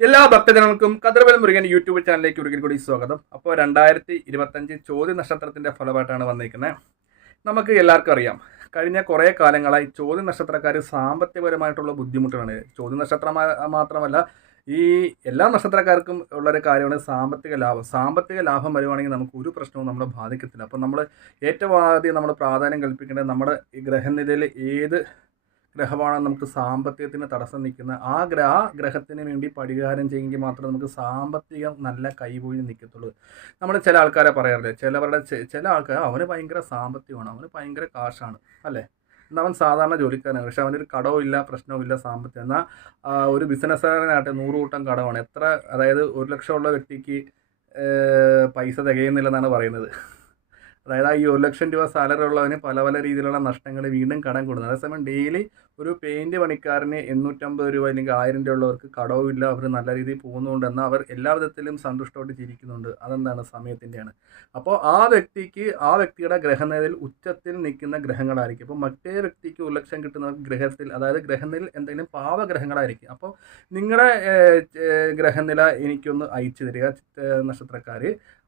എല്ലാ ഭക്തജനങ്ങൾക്കും കതിർവേൽ മുരുകൻ യൂട്യൂബ് ചാനലിലേക്ക് ഒരിക്കൽ കൂടി സ്വാഗതം. അപ്പോൾ 2025 ചോതി നക്ഷത്രത്തിന്റെ ഫലമായിട്ടാണ് വന്നിരിക്കുന്നത്. നമുക്ക് എല്ലാവർക്കും അറിയാം, കഴിഞ്ഞ കുറേ കാലങ്ങളായി ചോതി നക്ഷത്രക്കാർ സാമ്പത്തികപരമായിട്ടുള്ള ബുദ്ധിമുട്ടുകളാണ്. ചോതി നക്ഷത്രം മാത്രമല്ല, ഈ എല്ലാ നക്ഷത്രക്കാർക്കും ഉള്ളൊരു കാര്യമാണ് സാമ്പത്തിക ലാഭം വരുവാണെങ്കിൽ നമുക്ക് ഒരു പ്രശ്നവും നമ്മളെ ബാധിക്കത്തില്ല. അപ്പോൾ നമ്മൾ ഏറ്റവും ആദ്യം നമ്മൾ പ്രാധാന്യം കൽപ്പിക്കേണ്ടത് നമ്മുടെ ഈ ഗ്രഹനിലയിൽ ഏത് ഗ്രഹമാണ് നമുക്ക് സാമ്പത്തികത്തിന് തടസ്സം നിൽക്കുന്ന ആ ഗ്രഹത്തിന് വേണ്ടി പരിഹാരം ചെയ്യുമെങ്കിൽ മാത്രമേ നമുക്ക് സാമ്പത്തികം നല്ല കൈപോയി നിൽക്കത്തുള്ളൂ. നമ്മൾ ചില ആൾക്കാരെ പറയാറില്ലേ, ചില ആൾക്കാർ അവന് ഭയങ്കര സാമ്പത്തികമാണ്, അവന് ഭയങ്കര കാശാണ് അല്ലേ, എന്നാൽ അവൻ സാധാരണ ജോലിക്കാരനാണ്, പക്ഷെ അവനൊരു കടവും ഇല്ല, പ്രശ്നവും ഇല്ല സാമ്പത്തികം. എന്നാൽ ഒരു ബിസിനസ്സുകാരനാകട്ടെ 100 കൂട്ടം കടമാണ്. അതായത് 1 ലക്ഷം ഉള്ള വ്യക്തിക്ക് പൈസ തികയുന്നില്ലെന്നാണ് പറയുന്നത്. അതായത് ഈ 1 ലക്ഷം രൂപ സാലറി ഉള്ളവന് പല പല രീതിയിലുള്ള നഷ്ടങ്ങൾ വീണ്ടും കടം കൊടുക്കുന്നത്. അതേസമയം ഡെയിലി ഒരു പെയിൻറ്റ് പണിക്കാരന് 850 രൂപ അല്ലെങ്കിൽ 1000 രൂപ ഉള്ളവർക്ക് കടവുമില്ല, അവർ നല്ല രീതിയിൽ പോകുന്നുണ്ട്, എന്നാൽ അവർ എല്ലാ വിധത്തിലും സന്തുഷ്ടമായിട്ട് ചിരിക്കുന്നുണ്ട്. അതെന്താണ്? സമയത്തിൻ്റെയാണ്. അപ്പോൾ ആ വ്യക്തിയുടെ ഗ്രഹനിലയിൽ ഉച്ചത്തിൽ നിൽക്കുന്ന ഗ്രഹങ്ങളായിരിക്കും. അപ്പോൾ മറ്റേ വ്യക്തിക്ക് 1 ലക്ഷം കിട്ടുന്ന ഗ്രഹത്തിൽ, അതായത് ഗ്രഹനിലയിൽ എന്തെങ്കിലും പാവഗ്രഹങ്ങളായിരിക്കും. അപ്പോൾ നിങ്ങളുടെ ഗ്രഹനില എനിക്കൊന്ന് അയച്ചു തരിക നക്ഷത്രക്കാർ.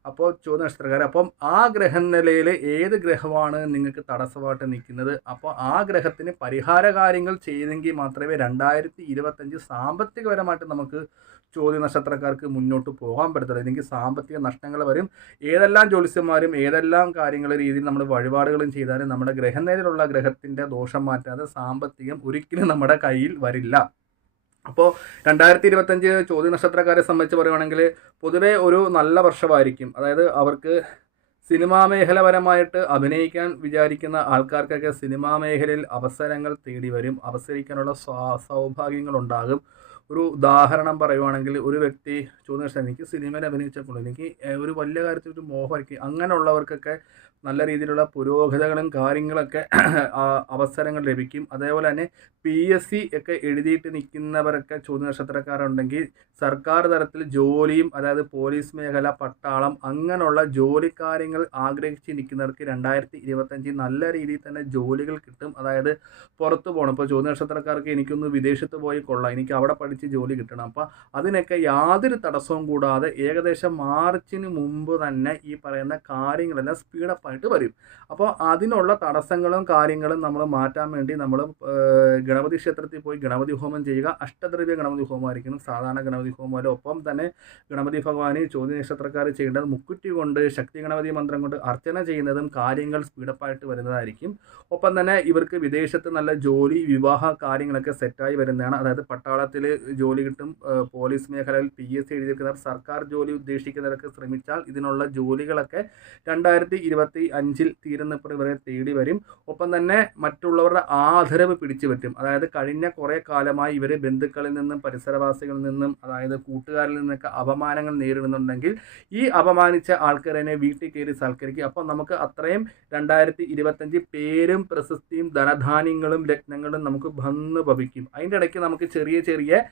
അപ്പോൾ ചോദ്യ നക്ഷത്രക്കാർ, അപ്പം ആ ഗ്രഹനിലയിൽ ഏത് ഗ്രഹമാണ് നിങ്ങൾക്ക് തടസ്സമായിട്ട് നിൽക്കുന്നത്? അപ്പോൾ ആ ഗ്രഹത്തിന് പരിഹാര കാര്യങ്ങൾ ചെയ്തെങ്കിൽ മാത്രമേ 2025 സാമ്പത്തികപരമായിട്ട് നമുക്ക് ചോദ്യ നക്ഷത്രക്കാർക്ക് മുന്നോട്ട് പോകാൻ പറ്റത്തുള്ളൂ. അല്ലെങ്കിൽ സാമ്പത്തിക നഷ്ടങ്ങൾ വരും. ഏതെല്ലാം ജ്യോത്സ്യന്മാരും ഏതെല്ലാം കാര്യങ്ങൾ രീതിയിൽ നമ്മൾ വഴിപാടുകളും ചെയ്താലും നമ്മുടെ ഗ്രഹനിലയിലുള്ള ഗ്രഹത്തിൻ്റെ ദോഷം മാറ്റാതെ സാമ്പത്തികം ഒരിക്കലും നമ്മുടെ കയ്യിൽ വരില്ല. അപ്പോൾ 2025 ചോദ്യ നക്ഷത്രക്കാരെ സംബന്ധിച്ച് പറയുവാണെങ്കിൽ പൊതുവെ ഒരു നല്ല വർഷമായിരിക്കും. അതായത് അവർക്ക് സിനിമാ മേഖലപരമായിട്ട് അഭിനയിക്കാൻ വിചാരിക്കുന്ന ആൾക്കാർക്കൊക്കെ സിനിമാ മേഖലയിൽ അവസരങ്ങൾ തേടി വരും, അവസരിക്കാനുള്ള സൗഭാഗ്യങ്ങളുണ്ടാകും. ഒരു ഉദാഹരണം പറയുവാണെങ്കിൽ, ഒരു വ്യക്തി ചോദ്യം, എനിക്ക് സിനിമയിൽ അഭിനയിച്ചപ്പോൾ എനിക്ക് ഒരു വലിയ കാര്യത്തിൽ ഒരു മോഹമായിരിക്കും, അങ്ങനെയുള്ളവർക്കൊക്കെ നല്ല രീതിയിലുള്ള പുരോഗതികളും കാര്യങ്ങളൊക്കെ അവസരങ്ങൾ ലഭിക്കും. അതേപോലെ തന്നെ PSC ഒക്കെ എഴുതിയിട്ട് നിൽക്കുന്നവരൊക്കെ ചോദ്യ നക്ഷത്രക്കാരുണ്ടെങ്കിൽ സർക്കാർ തലത്തിൽ ജോലിയും, അതായത് പോലീസ് മേഖല, പട്ടാളം, അങ്ങനെയുള്ള ജോലിക്കാര്യങ്ങൾ ആഗ്രഹിച്ച് നിൽക്കുന്നവർക്ക് 2025 നല്ല രീതിയിൽ തന്നെ ജോലികൾ കിട്ടും. അതായത് പുറത്ത് പോകണം. ഇപ്പോൾ ചോദ്യ നക്ഷത്രക്കാർക്ക് എനിക്കൊന്ന് വിദേശത്ത് പോയി കൊള്ളാം, എനിക്ക് അവിടെ പഠിച്ച് ജോലി കിട്ടണം. അപ്പോൾ അതിനൊക്കെ യാതൊരു തടസ്സവും കൂടാതെ ഏകദേശം മാർച്ചിന് മുമ്പ് തന്നെ ഈ പറയുന്ന കാര്യങ്ങളെല്ലാം സ്പീഡപ്പായിട്ട് വരും. അപ്പോൾ അതിനുള്ള തടസ്സങ്ങളും കാര്യങ്ങളും നമ്മൾ മാറ്റാൻ വേണ്ടി നമ്മൾ ഗണപതി ക്ഷേത്രത്തിൽ പോയി ഗണപതി ഹോമം ചെയ്യുക. അഷ്ടദ്രവ്യ ഗണപതി ഹോമമായിരിക്കണം, സാധാരണ ഗണപതി ഹോമമല്ല. ഒപ്പം തന്നെ ഗണപതി ഭഗവാന് ചോദ്യ നക്ഷത്രക്കാർ ചെയ്യേണ്ടത് മുക്കുറ്റി കൊണ്ട് ശക്തി ഗണപതി മന്ത്രം കൊണ്ട് അർച്ചന ചെയ്യുന്നതും കാര്യങ്ങൾ സ്പീഡപ്പായിട്ട് വരുന്നതായിരിക്കും. ഒപ്പം തന്നെ ഇവർക്ക് വിദേശത്ത് നല്ല ജോലി, വിവാഹ കാര്യങ്ങളൊക്കെ സെറ്റായി വരുന്നതാണ്. അതായത് പട്ടാളത്തിൽ ജോലി കിട്ടും, പോലീസ് മേഖലയിൽ PSC എഴുതിയിരിക്കുന്നവർ, സർക്കാർ ജോലി ഉദ്ദേശിക്കുന്നവരൊക്കെ ശ്രമിച്ചാൽ ഇതിനുള്ള ജോലികളൊക്കെ 2025 തീരുന്നപ്പോൾ ഇവരെ തേടി വരും. ഒപ്പം തന്നെ മറ്റുള്ളവരുടെ ആദരവ് പിടിച്ചു പറ്റും. അതായത് കഴിഞ്ഞ കുറേ കാലമായി ഇവർ ബന്ധുക്കളിൽ നിന്നും പരിസരവാസികളിൽ നിന്നും, അതായത് കൂട്ടുകാരിൽ നിന്നൊക്കെ അപമാനങ്ങൾ നേരിടുന്നുണ്ടെങ്കിൽ ഈ അപമാനിച്ച ആൾക്കാരെ വീട്ടിൽ കയറി സൽക്കരിക്കും. അപ്പോൾ നമുക്ക് അത്രയും 2025 പേരും പ്രശസ്തിയും ധനധാന്യങ്ങളും രത്നങ്ങളും നമുക്ക് വന്ന് ഭവിക്കും. അതിൻ്റെ ഇടയ്ക്ക് നമുക്ക് ചെറിയ ചെറിയ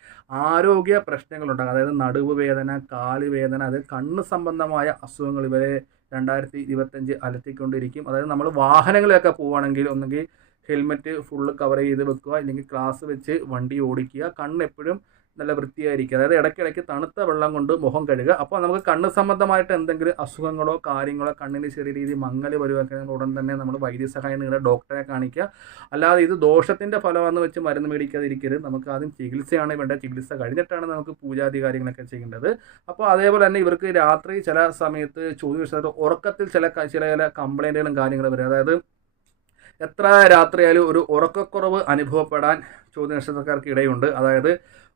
ആരോഗ്യ പ്രശ്നങ്ങളുണ്ടാകും. അതായത് നടുവ് വേദന, കാല് വേദന, അത് കണ്ണ് സംബന്ധമായ അസുഖങ്ങൾ ഇവരെ 2025 അലട്ടിക്കൊണ്ടിരിക്കും. അതായത് നമ്മൾ വാഹനങ്ങളിലൊക്കെ പോവുകയാണെങ്കിൽ ഒന്നുകിൽ ഹെൽമെറ്റ് ഫുള്ള് കവർ ചെയ്ത് വെക്കുക, അല്ലെങ്കിൽ ഗ്ലാസ് വെച്ച് വണ്ടി ഓടിക്കുക. കണ്ണ് എപ്പോഴും നല്ല വൃത്തിയായിരിക്കുക. അതായത് ഇടയ്ക്കിടയ്ക്ക് തണുത്ത വെള്ളം കൊണ്ട് മുഖം കഴുകുക. അപ്പോൾ നമുക്ക് കണ്ണ് സംബന്ധമായിട്ട് എന്തെങ്കിലും അസുഖങ്ങളോ കാര്യങ്ങളോ, കണ്ണിന് ചെറിയ രീതിയിൽ മങ്ങൽ വരുവാണെങ്കിൽ ഉടൻ തന്നെ നമ്മൾ വൈദ്യസഹായം നിങ്ങളുടെ ഡോക്ടറെ കാണിക്കുക. അല്ലാതെ ഇത് ദോഷത്തിൻ്റെ ഫലമെന്ന് വെച്ച് മരുന്ന് മേടിക്കാതിരിക്കരുത്. നമുക്ക് ആദ്യം ചികിത്സയാണ് വേണ്ടത്. ചികിത്സ കഴിഞ്ഞിട്ടാണ് നമുക്ക് പൂജാതി കാര്യങ്ങളൊക്കെ ചെയ്യേണ്ടത്. അപ്പോൾ അതേപോലെ തന്നെ ഇവർക്ക് രാത്രി ചില സമയത്ത് ചോദ്യം ഉറക്കത്തിൽ ചില കംപ്ലൈൻറ്റുകളും കാര്യങ്ങളും വരും. അതായത് എത്ര രാത്രിയായാലും ഒരു ഉറക്കക്കുറവ് അനുഭവപ്പെടാൻ ചോദ്യ നക്ഷത്രക്കാർക്ക് ഇടയുണ്ട്. അതായത്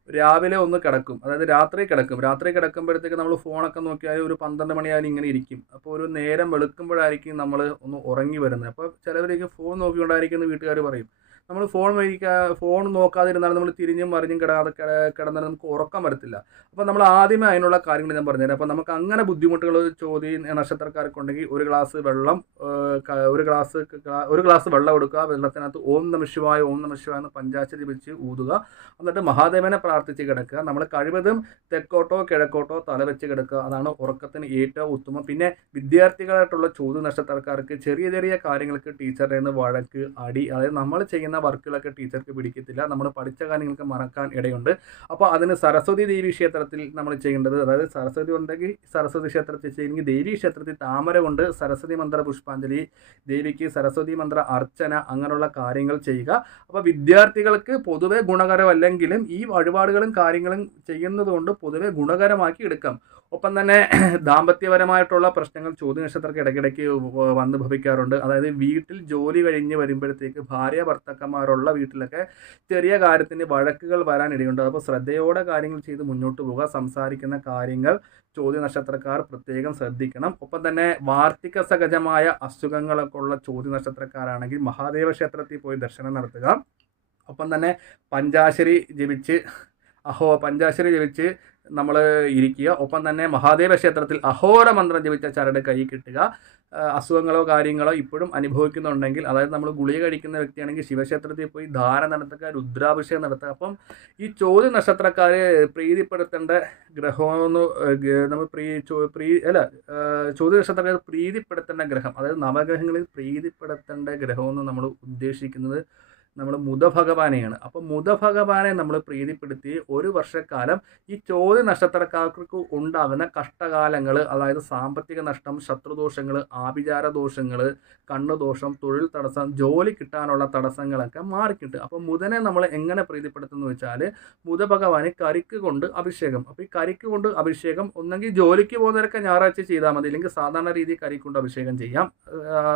രാവിലെ ഒന്ന് കിടക്കും, അതായത് രാത്രി കിടക്കുമ്പോഴത്തേക്ക് നമ്മൾ ഫോണൊക്കെ നോക്കിയാൽ ഒരു 12 മണിയായാലും ഇങ്ങനെ ഇരിക്കും. അപ്പോൾ ഒരു നേരം വെളുക്കുമ്പോഴായിരിക്കും നമ്മൾ ഒന്ന് ഉറങ്ങി വരുന്നത്. അപ്പോൾ ചിലവരേക്ക് ഫോൺ നോക്കിക്കൊണ്ടായിരിക്കും വീട്ടുകാർ പറയും. നമ്മൾ ഫോൺ നോക്കാതിരുന്നാൽ നമ്മൾ തിരിഞ്ഞും മറിഞ്ഞും കിടന്നാൽ നമുക്ക് ഉറക്കം വരത്തില്ല. അപ്പോൾ നമ്മൾ ആദ്യമേ അതിനുള്ള കാര്യങ്ങൾ ഞാൻ പറഞ്ഞുതരാം. അപ്പോൾ നമുക്ക് അങ്ങനെ ബുദ്ധിമുട്ടുകൾ ചോദ്യം നക്ഷത്രക്കാർക്കുണ്ടെങ്കിൽ ഒരു ഗ്ലാസ് വെള്ളം എടുക്കുക. വെള്ളത്തിനകത്ത് ഓം നമഃ ശിവായ എന്ന് പഞ്ചാക്ഷരി വെച്ച് ഊതുക. എന്നിട്ട് മഹാദേവനെ പ്രാർത്ഥിച്ച് കിടക്കുക. നമ്മൾ കഴിവതും തെക്കോട്ടോ കിഴക്കോട്ടോ തല വെച്ച് കിടക്കുക. അതാണ് ഉറക്കത്തിന് ഏറ്റവും ഉത്തമം. പിന്നെ വിദ്യാർത്ഥികളായിട്ടുള്ള ചോദ്യ നക്ഷത്രക്കാർക്ക് ചെറിയ ചെറിയ കാര്യങ്ങൾക്ക് ടീച്ചറുടെ നിന്ന് വഴക്ക്, അടി, അതായത് നമ്മൾ ചെയ്യുന്ന പറയുന്ന വർക്കുകളൊക്കെ ടീച്ചർക്ക് പിടിക്കത്തില്ല, നമ്മൾ പഠിച്ച കാര്യങ്ങൾക്ക് മറക്കാൻ ഇടയുണ്ട്. അപ്പോൾ അതിന് സരസ്വതി ദേവി ക്ഷേത്രത്തിൽ നമ്മൾ ചെയ്യേണ്ടത്, അതായത് സരസ്വതി ഉണ്ടെങ്കിൽ സരസ്വതി ക്ഷേത്രത്തിൽ ചെയ്യെങ്കിൽ ദേവി ക്ഷേത്രത്തിൽ താമര കൊണ്ട് സരസ്വതി മന്ത്ര പുഷ്പാഞ്ജലി, ദേവിക്ക് സരസ്വതി മന്ത്ര അർച്ചന, അങ്ങനെയുള്ള കാര്യങ്ങൾ ചെയ്യുക. അപ്പോൾ വിദ്യാർത്ഥികൾക്ക് പൊതുവെ ഗുണകരമല്ലെങ്കിലും ഈ വഴിപാടുകളും കാര്യങ്ങളും ചെയ്യുന്നത് കൊണ്ട് പൊതുവെ ഗുണകരമാക്കി എടുക്കാം. ഒപ്പം തന്നെ ദാമ്പത്യപരമായിട്ടുള്ള പ്രശ്നങ്ങൾ ചോദ്യ നക്ഷത്രർക്ക് ഇടയ്ക്കിടയ്ക്ക് വന്ന് ഭവിക്കാറുണ്ട്. അതായത് വീട്ടിൽ ജോലി കഴിഞ്ഞ് വരുമ്പോഴത്തേക്ക് ഭാര്യ ഭർത്താക്കന്മാരുള്ള വീട്ടിലൊക്കെ ചെറിയ കാര്യത്തിന് വഴക്കുകൾ വരാൻ ഇടയുണ്ട്. അപ്പോൾ ശ്രദ്ധയോടെ കാര്യങ്ങൾ ചെയ്ത് മുന്നോട്ട് പോകുക. സംസാരിക്കുന്ന കാര്യങ്ങൾ ചോദ്യ നക്ഷത്രക്കാർ പ്രത്യേകം ശ്രദ്ധിക്കണം. ഒപ്പം തന്നെ വാർദ്ധക്യ സഹജമായ അസുഖങ്ങളൊക്കെ ഉള്ള ചോദ്യ നക്ഷത്രക്കാരാണെങ്കിൽ മഹാദേവ ക്ഷേത്രത്തിൽ പോയി ദർശനം നടത്തുക. ഒപ്പം തന്നെ പഞ്ചാശരി ജപിച്ച് നമ്മൾ ഇരിക്കുക. ഒപ്പം തന്നെ മഹാദേവ ക്ഷേത്രത്തിൽ അഹോര മന്ത്രം ജപിച്ച ചരട് കൈ കിട്ടുക. അസുഖങ്ങളോ കാര്യങ്ങളോ ഇപ്പോഴും അനുഭവിക്കുന്നുണ്ടെങ്കിൽ, അതായത് നമ്മൾ ഗുളിക കഴിക്കുന്ന വ്യക്തിയാണെങ്കിൽ ശിവക്ഷേത്രത്തിൽ പോയി ധാര നടത്തുക, രുദ്രാഭിഷേകം നടത്തുക. അപ്പം ഈ ചോദ്യ നക്ഷത്രക്കാരെ പ്രീതിപ്പെടുത്തേണ്ട ഗ്രഹമെന്ന് നമ്മൾ ചോദ്യ നക്ഷത്രക്കാർ പ്രീതിപ്പെടുത്തേണ്ട ഗ്രഹം, അതായത് നവഗ്രഹങ്ങളിൽ പ്രീതിപ്പെടുത്തേണ്ട ഗ്രഹമെന്ന് നമ്മൾ ഉദ്ദേശിക്കുന്നത് നമ്മൾ ബുധഭഗവാനെയാണ്. അപ്പോൾ ബുധഭഗവാനെ നമ്മൾ പ്രീതിപ്പെടുത്തി ഒരു വർഷക്കാലം ഈ ചോദ്യ നക്ഷത്രക്കാർക്ക് ഉണ്ടാകുന്ന കഷ്ടകാലങ്ങൾ, അതായത് സാമ്പത്തിക നഷ്ടം, ശത്രുദോഷങ്ങൾ, ആഭിചാര ദോഷങ്ങൾ, കണ്ണുദോഷം, തൊഴിൽ തടസ്സം, ജോലി കിട്ടാനുള്ള തടസ്സങ്ങളൊക്കെ മാറിക്കിട്ടും. അപ്പോൾ ബുധനെ നമ്മൾ എങ്ങനെ പ്രീതിപ്പെടുത്തുന്നു വെച്ചാൽ ബുധഭഗവാന് കരിക്ക് കൊണ്ട് അഭിഷേകം. അപ്പോൾ ഈ കരിക്ക് കൊണ്ട് അഭിഷേകം ഒന്നെങ്കിൽ ജോലിക്ക് പോകുന്നവരൊക്കെ ഞായറാഴ്ച ചെയ്താൽ മതി, അല്ലെങ്കിൽ സാധാരണ രീതിയിൽ കരിക്ക് കൊണ്ട് അഭിഷേകം ചെയ്യാം.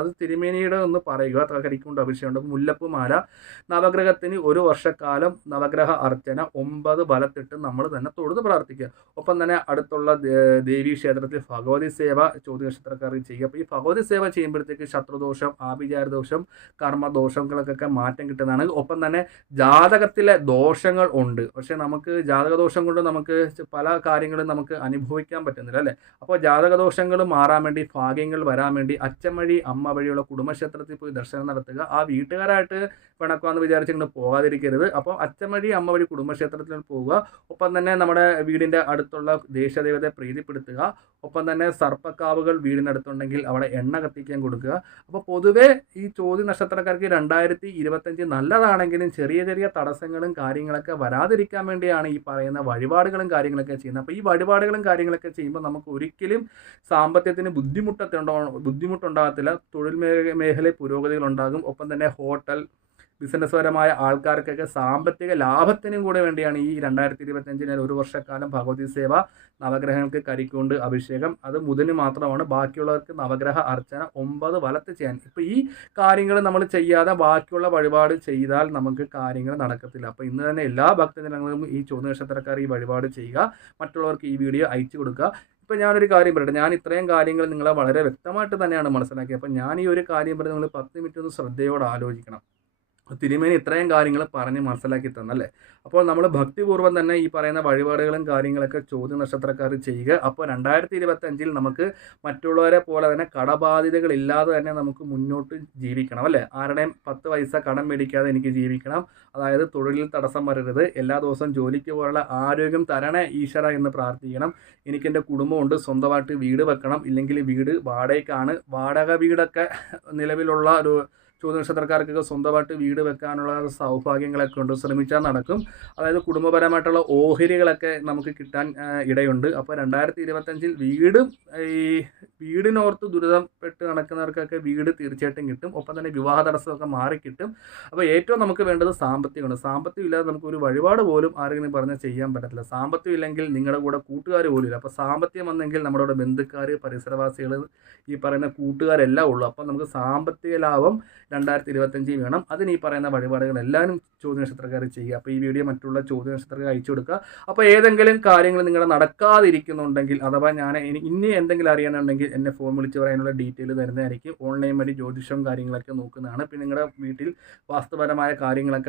അത് തിരുമേനിയുടെ ഒന്ന് പറയുക, കരിക്ക് കൊണ്ട് അഭിഷേകം ഉണ്ട്. മുല്ലപ്പൂ മാല, നവഗ്രഹത്തിന് ഒരു വർഷക്കാലം നവഗ്രഹ അർച്ചന 9 ബലത്തിട്ട് നമ്മൾ തന്നെ തൊഴുത് പ്രാർത്ഥിക്കുക. ഒപ്പം തന്നെ അടുത്തുള്ള ദേവീ ക്ഷേത്രത്തിൽ ഭഗവതി സേവ ചോദ്യ നക്ഷത്രക്കാർക്ക് ചെയ്യുക. അപ്പോൾ ഈ ഭഗവതി സേവ ചെയ്യുമ്പോഴത്തേക്ക് ശത്രുദോഷം, ആഭിചാരദോഷം, കർമ്മദോഷങ്ങൾക്കൊക്കെ മാറ്റം കിട്ടുന്നതാണ്. ഒപ്പം തന്നെ ജാതകത്തിലെ ദോഷങ്ങൾ ഉണ്ട്, പക്ഷേ നമുക്ക് ജാതകദോഷം കൊണ്ട് നമുക്ക് പല കാര്യങ്ങളും നമുക്ക് അനുഭവിക്കാൻ പറ്റുന്നില്ല അല്ലേ. അപ്പോൾ ജാതകദോഷങ്ങൾ മാറാൻ വേണ്ടി, ഭാഗ്യങ്ങൾ വരാൻ വേണ്ടി അച്ഛൻ വഴി അമ്മ വഴിയുള്ള കുടുംബക്ഷേത്രത്തിൽ പോയി ദർശനം നടത്തുക. ആ വീട്ടുകാരായിട്ട് പിണക്കാന്ന് വിചാരിച്ചിങ്ങനെ പോകാതിരിക്കരുത്. അപ്പോൾ അച്ഛൻ വഴി അമ്മ വഴി കുടുംബക്ഷേത്രത്തിൽ പോവുക. ഒപ്പം തന്നെ നമ്മുടെ വീടിൻ്റെ അടുത്തുള്ള ദേശദേവതയെ പ്രീതിപ്പെടുത്തുക. ഒപ്പം തന്നെ സർപ്പക്കാവുകൾ വീടിനടുത്തുണ്ടെങ്കിൽ അവിടെ എണ്ണ കത്തിക്കാൻ കൊടുക്കുക. അപ്പോൾ പൊതുവെ ഈ ചോദ്യ നക്ഷത്രക്കാർക്ക് 2025 നല്ലതാണെങ്കിലും ചെറിയ ചെറിയ തടസ്സങ്ങളും കാര്യങ്ങളൊക്കെ വരാതിരിക്കാൻ വേണ്ടിയാണ് ഈ പറയുന്ന വഴിപാടുകളും കാര്യങ്ങളൊക്കെ ചെയ്യുന്നത്. അപ്പോൾ ഈ വഴിപാടുകളും കാര്യങ്ങളൊക്കെ ചെയ്യുമ്പോൾ നമുക്ക് ഒരിക്കലും സാമ്പത്തികത്തിന് ബുദ്ധിമുട്ടുണ്ടാകത്തില്ല. തൊഴിൽ മേഖലയിൽ പുരോഗതികളുണ്ടാകും. ഒപ്പം തന്നെ ഹോട്ടൽ ബിസിനസ് പരമായ ആൾക്കാർക്കൊക്കെ സാമ്പത്തിക ലാഭത്തിനും കൂടെ വേണ്ടിയാണ് ഈ 2025 ഒരു വർഷക്കാലം ഭഗവതി സേവ, നവഗ്രഹങ്ങൾക്ക് കരിക്കൊണ്ട് അഭിഷേകം. അത് ബുധന് മാത്രമാണ്, ബാക്കിയുള്ളവർക്ക് നവഗ്രഹ അർച്ചന 9 വലത്ത് ചെയ്യാൻ. ഇപ്പോൾ ഈ കാര്യങ്ങൾ നമ്മൾ ചെയ്യാതെ ബാക്കിയുള്ള വഴിപാട് ചെയ്താൽ നമുക്ക് കാര്യങ്ങൾ നടക്കത്തില്ല. അപ്പോൾ ഇന്ന് തന്നെ എല്ലാ ഭക്തജനങ്ങളും ഈ ചോദ്യ നക്ഷത്രക്കാർ ഈ വഴിപാട് ചെയ്യുക, മറ്റുള്ളവർക്ക് ഈ വീഡിയോ അയച്ചു കൊടുക്കുക. ഇപ്പോൾ ഞാനൊരു കാര്യം പറയട്ടെ, ഞാൻ ഇത്രയും കാര്യങ്ങൾ നിങ്ങളെ വളരെ വ്യക്തമായിട്ട് തന്നെയാണ് മനസ്സിലാക്കിയത്. അപ്പോൾ ഞാൻ ഈ ഒരു കാര്യം പറഞ്ഞ് നിങ്ങൾ 10 മിനിറ്റ് ഒന്ന് ശ്രദ്ധയോടെ ആലോചിക്കണം. തിരുമേനി ഇത്രയും കാര്യങ്ങൾ പറഞ്ഞ് മനസ്സിലാക്കി തന്നല്ലേ. അപ്പോൾ നമ്മൾ ഭക്തിപൂർവ്വം തന്നെ ഈ പറയുന്ന വഴിപാടുകളും കാര്യങ്ങളൊക്കെ ചോദ്യ നക്ഷത്രക്കാർ ചെയ്യുക. അപ്പോൾ 2025 നമുക്ക് മറ്റുള്ളവരെ പോലെ തന്നെ കടബാധ്യതകളില്ലാതെ തന്നെ നമുക്ക് മുന്നോട്ട് ജീവിക്കണം അല്ലേ. ആരുടെയും 10 പൈസ കടം മേടിക്കാതെ എനിക്ക് ജീവിക്കണം. അതായത് തൊഴിലിൽ തടസ്സം വരരുത്. എല്ലാ ദിവസവും ജോലിക്ക് പോലുള്ള ആരോഗ്യം തരണേ ഈശ്വര എന്ന് പ്രാർത്ഥിക്കണം. എനിക്കെൻ്റെ കുടുംബമുണ്ട്, സ്വന്തമായിട്ട് വീട് വെക്കണം, ഇല്ലെങ്കിൽ വീട് വാടകയ്ക്കാണ്. വാടക വീടൊക്കെ നിലവിലുള്ള ഒരു ചോദ്യ നക്ഷത്രക്കാർക്കൊക്കെ സ്വന്തമായിട്ട് വീട് വെക്കാനുള്ള സൗഭാഗ്യങ്ങളൊക്കെ ഉണ്ട്, ശ്രമിച്ചാൽ നടക്കും. അതായത് കുടുംബപരമായിട്ടുള്ള ഓഹരികളൊക്കെ നമുക്ക് കിട്ടാൻ ഇടയുണ്ട്. അപ്പോൾ 2025 വീടിനോർത്ത് ദുരിതപ്പെട്ട് നടക്കുന്നവർക്കൊക്കെ വീട് തീർച്ചയായിട്ടും കിട്ടും. ഒപ്പം തന്നെ വിവാഹ തടസ്സമൊക്കെ മാറിക്കിട്ടും. അപ്പോൾ ഏറ്റവും നമുക്ക് വേണ്ടത് സാമ്പത്തികമാണ്. സാമ്പത്തികം ഇല്ലാതെ നമുക്ക് ഒരു വഴിപാട് പോലും ആരെങ്കിലും പറഞ്ഞാൽ ചെയ്യാൻ പറ്റത്തില്ല. സാമ്പത്തികം ഇല്ലെങ്കിൽ നിങ്ങളുടെ കൂടെ കൂട്ടുകാർ പോലും ഇല്ല. അപ്പോൾ സാമ്പത്തികം വന്നെങ്കിൽ നമ്മുടെ കൂടെ ബന്ധുക്കാർ, പരിസരവാസികൾ, ഈ പറയുന്ന കൂട്ടുകാരെല്ലാം ഉള്ളൂ. അപ്പോൾ നമുക്ക് സാമ്പത്തിക ലാഭം 2025 വേണം. അതിന് ഈ പറയുന്ന വഴിപാടുകൾ എല്ലാവരും ചോദ്യ നക്ഷത്രക്കാർ ചെയ്യുക. അപ്പോൾ ഈ വീഡിയോ മറ്റുള്ള ചോദ്യ നക്ഷത്രക്കാർ അയച്ചു കൊടുക്കുക. അപ്പോൾ ഏതെങ്കിലും കാര്യങ്ങൾ നിങ്ങളുടെ നടക്കാതിരിക്കുന്നുണ്ടെങ്കിൽ, അഥവാ ഇനി എന്തെങ്കിലും അറിയാനുണ്ടെങ്കിൽ എന്നെ ഫോൺ വിളിച്ച് പറയാനുള്ള ഡീറ്റെയിൽ തരുന്നതായിരിക്കും. ഓൺലൈൻ വഴി ജ്യോതിഷം കാര്യങ്ങളൊക്കെ നോക്കുന്നതാണ്. പിന്നെ നിങ്ങളുടെ വീട്ടിൽ വാസ്തുപരമായ കാര്യങ്ങളൊക്കെ